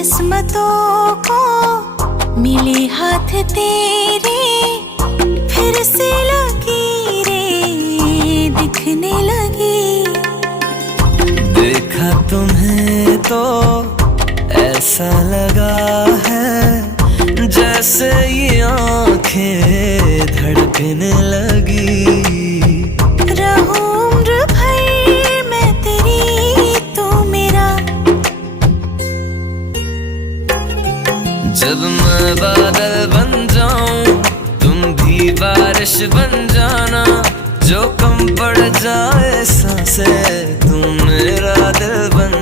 किस्मतों को मिले हाथ तेरे, फिर से लकीरें दिखने लगी। देखा तुम्हें तो ऐसा लगा है जैसे ये आंखें धड़कने लगी। रहूं उम्र भर मैं तेरी, तू मेरा। जब मैं बादल बन जाऊं तुम भी बारिश बन जाना, जो कम पड़ जाए सांसें तुम मेरा दिल बन